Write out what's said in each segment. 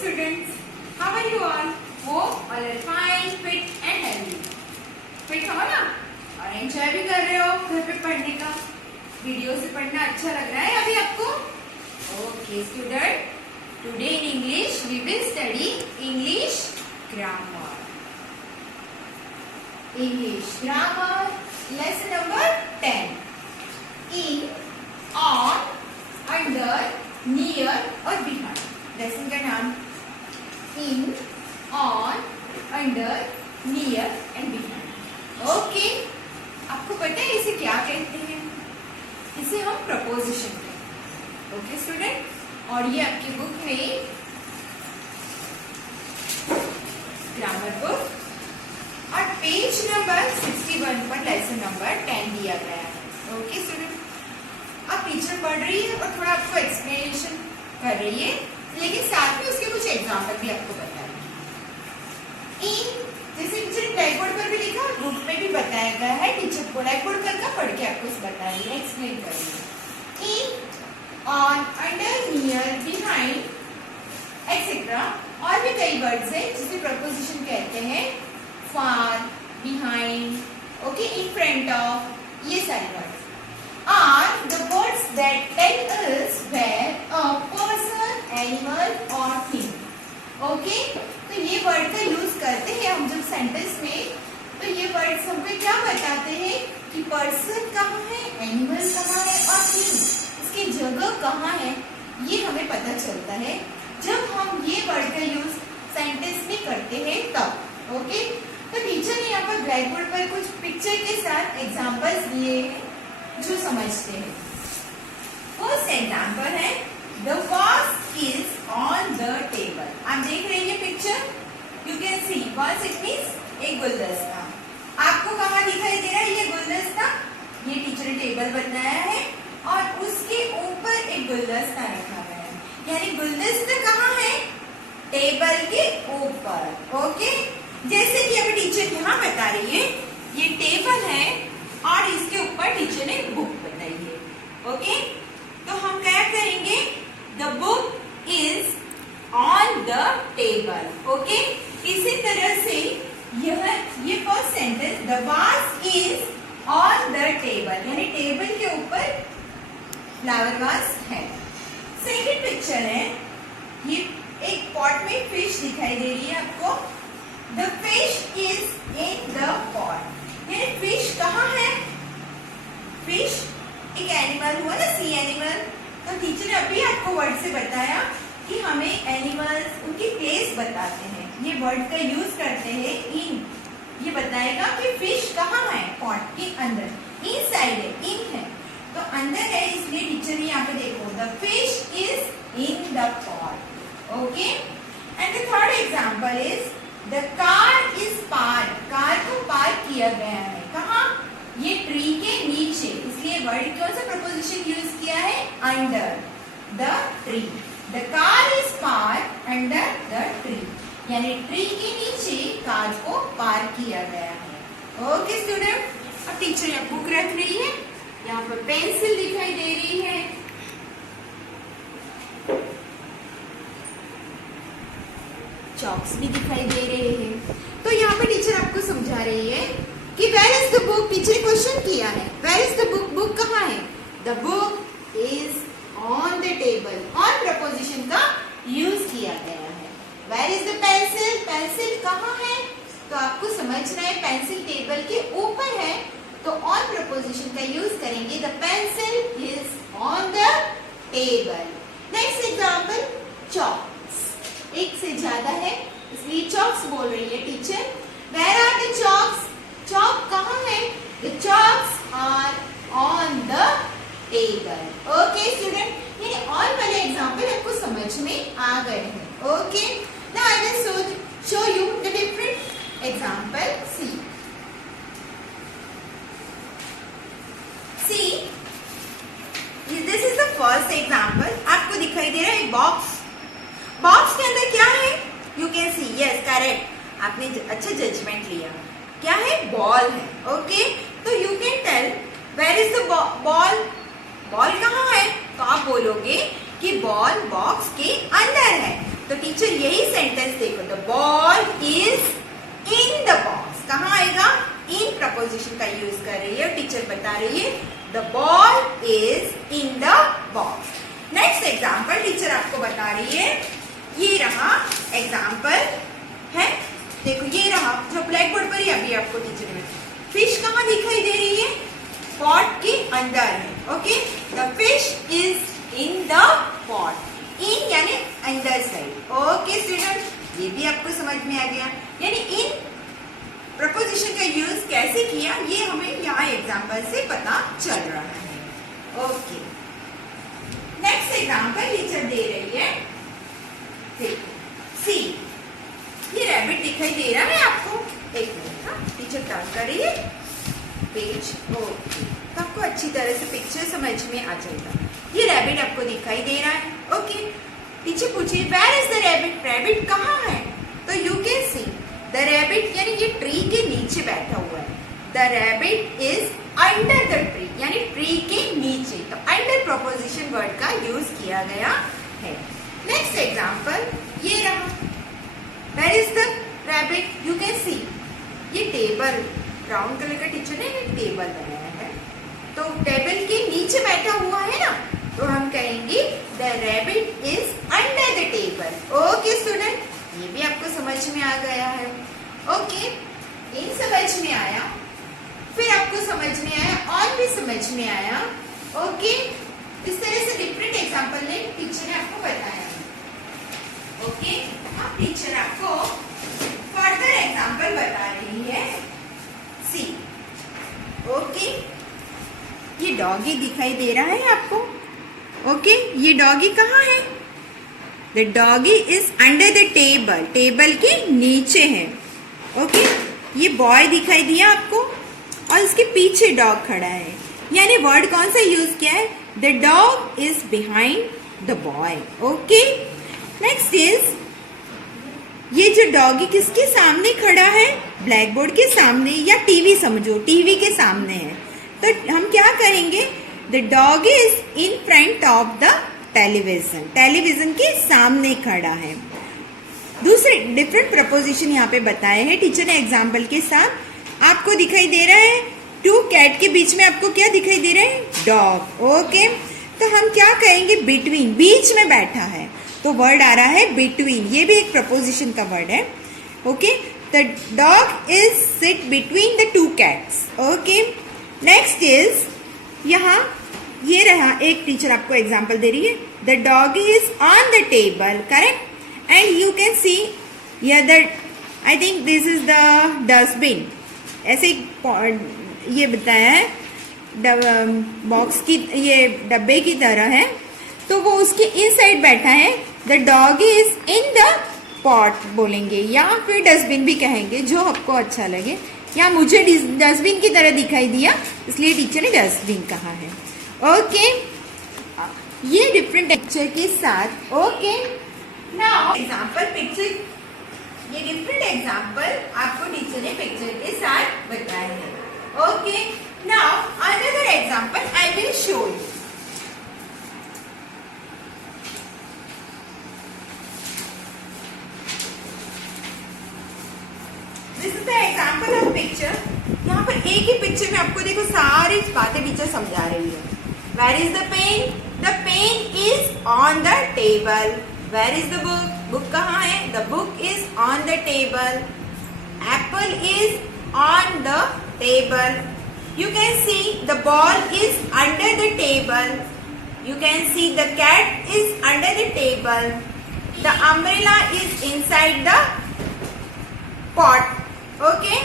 students, how are you all? Hope all are fine, fit and healthy. Fit हो ना और enjoy भी कर रहे हो घर पे पढ़ने का। वीडियो से पढ़ना अच्छा लग रहा है अभी आपको? Okay student, today in English we will study English grammar. English grammar lesson number 10। In, on, under, near और बिहाइंड। लेसन का नाम in, on, under, near and behind. Okay, आपको पता है इसे क्या कहते हैं? इसे हम प्रपोजिशन कहते हैं। ओके स्टूडेंट, और ये आपकी बुक में ग्रामर बुक और पेज नंबर 61 पर लेसन नंबर 10 दिया गया है। ओके स्टूडेंट, अब टीचर पढ़ रही है और थोड़ा आपको एक्सप्लेनेशन कर रही है, लेकिन साथ में उसके कुछ एग्जाम्पल भी आपको बता रही है। जैसे टीचर ब्लैक बोर्ड पर भी लिखा और बुक में भी बताया गया है। टीचर ब्लैक बोर्ड पर का पढ़ के आपको बता रही है, एक्सप्लेन कर रही है। In, on, under, near, behind etcetera और भी कई वर्ड्स हैं जिसे प्रपोजिशन कहते हैं। Far, behind, okay, in front of, ये सारे words are the words that tell us where a person, animal or thing. Okay? तो ये वर्ड का यूज करते हैं हम जब सेंटेंस में, तो ये वर्ड्स हमको क्या बताते हैं कि पर्सन कहाँ है, एनिमल कहाँ है और थिंग, इसकी जगह कहाँ है, ये हमें पता चलता है जब हम ये वर्ड का यूज सेंटेंस में करते हैं तब। ओके? तो टीचर ने यहाँ पर ब्लैक बोर्ड पर कुछ पिक्चर के साथ एग्जाम्पल्स दिए हैं जो समझते हैं। फर्स्ट एग्जाम्पल है the wasp is on the table. आप देख रहे हैं picture, you can C wasp it means एक गुलदस्ता। आपको कहाँ दिखाई दे रहा है ये गुलदस्ता? ये टीचर ने टेबल बनाया है और उसके ऊपर एक गुलदस्ता रखा गया है, यानी गुलदस्ता कहाँ है? टेबल के ऊपर। ओके, जैसे कि अभी टीचर यहाँ बता रही है, ये टेबल है और इसके ऊपर टीचर ने बुक बताई है। ओके, तो हम क्या करेंगे? The book is on the table. Okay, इसी तरह से ये फर्स्ट सेंटेंस द वास इज ऑन द टेबल, यानी टेबल के ऊपर फ्लावर वास है। सेकंड पिक्चर है, ये एक पॉट में फिश दिखाई दे रही है आपको। The fish is in the pot, यानी फिश कहाँ है? फिश एक एनिमल हुआ ना, सी एनिमल। तो टीचर ने अभी आपको वर्ड से बताया कि हमें एनिमल्स उनकी प्लेस बताते हैं, ये वर्ड का यूज करते हैं। इन, ये बताएगा कि फिश कहाँ है? पॉट के अंदर, इन साइड है, इन है तो अंदर है, इसलिए टीचर ने यहाँ पे देखो the fish is in the pot. Okay, and the third example is the car is park. Car को पार्क किया गया है कहाँ? ये ट्री के नीचे, इसलिए वर्ड कौन सा प्रपोजिशन यूज किया है? Under the tree. The car is park under the tree, यानी ट्री के नीचे कार को पार्क किया गया है। ओके स्टूडेंट, अब टीचर यहाँ बुक रख रही है, यहाँ पर पेंसिल दिखाई दे रही है, चॉक्स भी दिखाई दे रहे हैं। तो यहाँ पे टीचर आपको समझा रही है कि where is the book. Teacher ने क्वेश्चन किया है where is the book, book कहाँ है? The book is on the table, on preposition का यूज किया गया है। Where is the pencil, pencil कहाँ है? तो आपको समझना है पेंसिल टेबल के ऊपर है, तो ऑन प्रपोजिशन का यूज करेंगे। The pencil is on the table. Next example, chalks, एक से ज्यादा है इसलिए चॉक्स बोल रही है teacher. Where are the chalks, chalk कहाँ है? The chalks are on the table. Okay student, ये ऑन वाले एग्जांपल आपको समझ में आ गए हैं। Okay, now I will show you the different example. See this is the first example. आपको दिखाई दे रहा है बॉक्स, बॉक्स के अंदर क्या है? You can C, yes correct, आपने अच्छा जजमेंट लिया। क्या है? बॉल है। ओके, तो you can tell where is the ball, ball कहाँ है? तो आप बोलोगे कि बॉल बॉक्स के अंदर है। तो टीचर यही सेंटेंस देखो, the ball is in the box, कहाँ आएगा? इन प्रपोजिशन का यूज कर रही है, टीचर बता रही है the ball is in the box. Next example teacher आपको बता रही है, ये रहा एग्जाम्पल है, देखो ये रहा जो ब्लैक बोर्ड पर ही अभी आपको टीचर ने, फिश कहाँ दिखाई दे रही है? पॉट के अंदर है। Okay, the fish is in the pot, in यानी अंदर साइड। ओके स्टूडेंट, ये भी आपको समझ में आ गया, यानी इन प्रपोजिशन का यूज कैसे किया ये हमें यहाँ एग्जाम्पल से पता चल रहा है। ओके, नेक्स्ट एग्जाम्पल टीचर दे रही है, सी, ये रैबिट दिखाई दे रहा है आपको? एक मिनट, हाँ टीचर टर्न कर रही है पेज। ओके, तो आपको अच्छी तरह से पिक्चर समझ में आ जाएगा। ये रैबिट आपको दिखाई दे रहा है। ओके, टीचर पूछिए where is the rabbit, rabbit कहाँ है? तो you can see the rabbit, यानी ये ट्री के नीचे बैठा हुआ है। The rabbit is under the tree, यानी ट्री के नीचे, तो अंडर प्रोपोजिशन वर्ड का यूज किया गया है। नेक्स्ट एग्जाम्पल ये रहा, where is the rabbit, you can see ये टेबल, ब्राउन कलर का टीचर ने टेबल बनाया है, तो टेबल के नीचे बैठा हुआ है ना, तो हम कहेंगे the rabbit is under the table. Okay student, ये भी आपको समझ में आ गया है। ओके, ये समझ में आया, फिर आपको समझ में आया और भी समझ में आया। ओके, इस तरह से डिफरेंट एग्जांपल ने टीचर ने आपको बताया। ओके, अब टीचर आपको फर्दर एग्जांपल बता रही है, सी। ओके, ये डॉगी दिखाई दे रहा है आपको? ओके, ये डॉगी कहाँ है? The doggy is under the table, table के नीचे है। ओके, ये बॉय दिखाई दिया आपको और इसके पीछे डॉग खड़ा है, यानी वर्ड कौन सा यूज किया है? The dog is behind the boy. Okay, next is, ये जो डॉगी किसके सामने खड़ा है? ब्लैक बोर्ड के सामने, या टीवी समझो, टीवी के सामने है, तो हम क्या कहेंगे? The dog is in front of the television, television के सामने खड़ा है। दूसरे डिफरेंट प्रपोजिशन यहाँ पे बताए हैं टीचर ने एग्जाम्पल के साथ। आपको दिखाई दे रहा है टू कैट के बीच में आपको क्या दिखाई दे रहा है? डॉग। ओके, तो हम क्या कहेंगे? बिटवीन, बीच में बैठा है, तो वर्ड आ रहा है बिटवीन, ये भी एक प्रपोजिशन का वर्ड है। Okay, the dog is sit between the two cats. Okay, next is, यहाँ ये रहा एक टीचर आपको एग्जाम्पल दे रही है, the dog is on the table, correct, and you can see here I think this is the dustbin, ऐसे ये बताया है बॉक्स की, ये डब्बे की तरह है, तो वो उसके इनसाइड बैठा है। The dog is in the pot बोलेंगे, या फिर डस्टबिन भी कहेंगे, जो आपको अच्छा लगे। या मुझे डस्टबिन की तरह दिखाई दिया इसलिए टीचर ने डस्टबिन कहा है। ओके, ये डिफरेंट पिक्चर के साथ। ओके, नाउ एग्जांपल पिक्चर, ये डिफरेंट एग्जांपल आपको टीचर ने पिक्चर के साथ बताए हैं। Okay, now another example I will show you. This is the example of picture. यहाँ पर एक ही पिक्चर में आपको देखो सारी बातें टीचर समझा रही है। Where is the pen? The pen is on the table. Where is the book? Book कहाँ है? The book is on the table. Apple is on the table. You can see the ball is under the table. You can see the cat is under the table. The umbrella is inside the pot. Okay?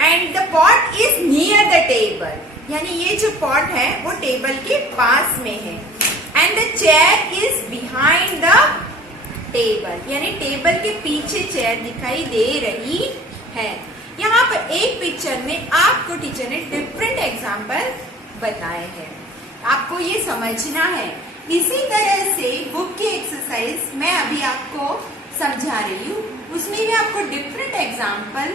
And the pot is near the table. यानी ये जो pot है वो table के पास में है। And the chair is behind the table, यानी टेबल के पीछे चेयर दिखाई दे रही है। यहाँ पर एक पिक्चर में आपको टीचर ने डिफरेंट एग्जाम्पल बताए हैं, आपको ये समझना है। इसी तरह से बुक की एक्सरसाइज मैं अभी आपको समझा रही हूँ, उसमें भी आपको डिफरेंट एग्जाम्पल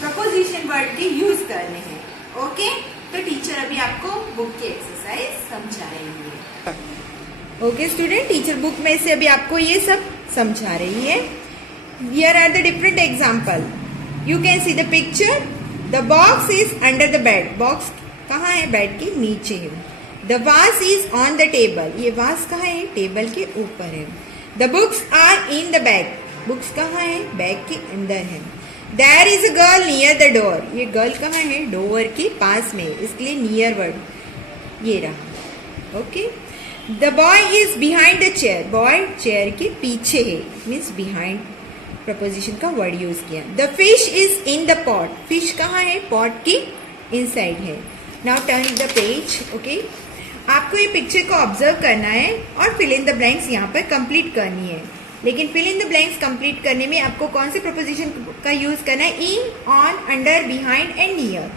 प्रपोजिशन वर्ड के यूज करने हैं। ओके, तो टीचर अभी आपको बुक की एक्सरसाइज समझाएंगे। ओके स्टूडेंट, टीचर बुक में से अभी आपको ये सब समझा रही है. Here are the different example. You can see the picture. The box is under the bed. Box कहाँ है? बेड के नीचे है. The vase is on the table. ये vase कहाँ है? टेबल के ऊपर है. The books are in the bag. Books कहाँ है? बैग के अंदर है. There is a girl near the door. ये गर्ल कहाँ है? डोर के पास में, इसलिए नियर वर्ड ये रहा. Okay. The boy is behind the chair. Boy chair के पीछे है, मीन्स behind प्रपोजिशन का वर्ड यूज किया. The fish is in the pot. Fish कहाँ है? पॉट के इनसाइड है. Now turn the page. Okay. आपको ये पिक्चर को ऑब्जर्व करना है और फिल इन द ब्लैंक्स यहाँ पर कंप्लीट करनी है. लेकिन fill in the blanks complete करने में आपको कौन से प्रपोजिशन का यूज करना है? In, on, under, behind and near.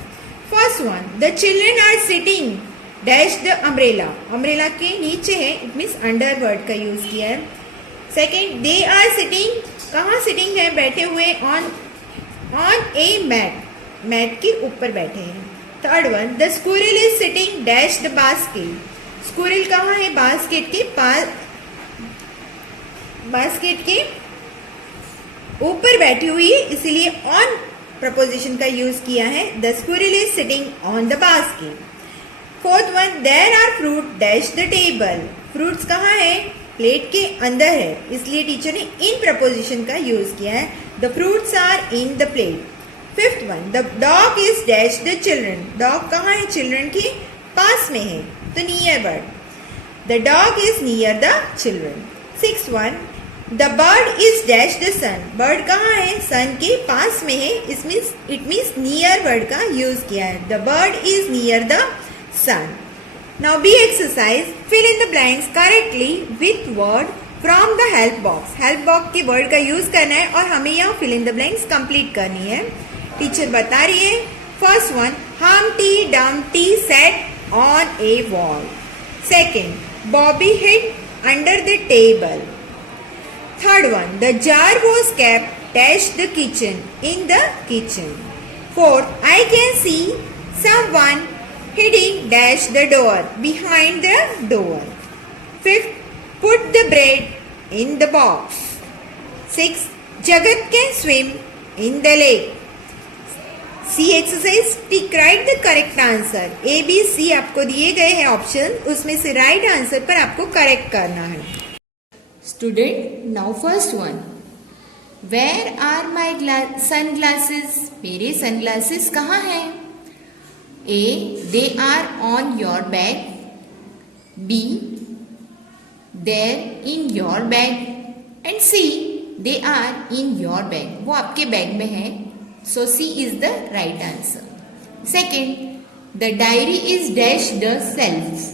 First one, the children are sitting dash the umbrella. Umbrella के नीचे है, इट मीन्स अंडर वर्ड का यूज किया है. Second, they are sitting. कहाँ सिटिंग है? बैठे हुए. On A mat. मैट के ऊपर बैठे हैं. Third one, the squirrel is sitting dash the basket. Squirrel कहाँ है? बास्केट के पास, बास्केट के ऊपर बैठी हुई है, इसीलिए ऑन प्रपोजिशन का यूज किया है. The squirrel is sitting on the basket. Fourth one, there are fruit dash the table. Fruits कहाँ है? प्लेट के अंदर है, इसलिए टीचर ने इन प्रपोजिशन का यूज किया है. The fruits are in the plate. Fifth one, the dog is dash the children. Dog कहाँ है? चिल्ड्रन के पास में है, तो near word. The dog is near the children. Sixth one, the bird is dash the sun. Bird कहाँ है? Sun के पास में है, इट मीन्स नियर वर्ड का यूज किया है. The bird is near the sun. Now B exercise, fill in the blanks correctly with word from the help box. help box के word का use करना है और हमें यहाँ fill in the blanks complete करनी है. टीचर बता रही है. First one, Humpty Dumpty sat on a wall. Second, Bobby hid under the table. Third one, the jar was kept dash the kitchen, in the kitchen. Fourth, I can see someone hiding dash the door, behind the door. Fifth, put the bread in the box. Sixth, Jagat can swim in the lake. C exercise, tick write the correct answer. A, B, C आपको दिए गए हैं option, उसमें से right answer पर आपको correct करना है. Student, now first one, where are my sunglasses. मेरे सनग्लासेस कहाँ हैं? A, they are on your bag. B, they're in your bag. And C, they are in your bag. वो आपके बैग में है. So C is the right answer. Second, the diary is dash the shelf.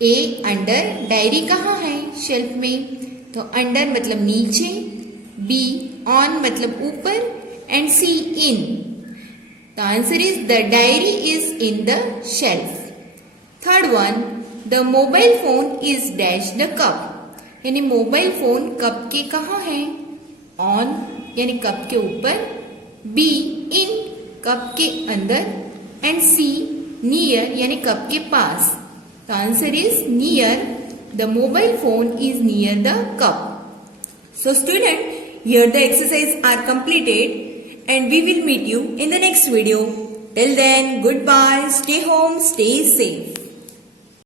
A, under. Diary कहाँ है? Shelf में, तो under मतलब नीचे. B, on मतलब ऊपर. And C, in. The answer is the diary is in the shelf. Third one, the mobile phone is dash the cup. यानी mobile phone cup के कहाँ है? On यानी कप के ऊपर. B, in कप के अंदर. And C, near यानी कप के पास. The answer is near. The mobile phone is near the cup. So student, here the exercises are completed. And we will meet you in the next video. Till then, goodbye, stay home, stay safe.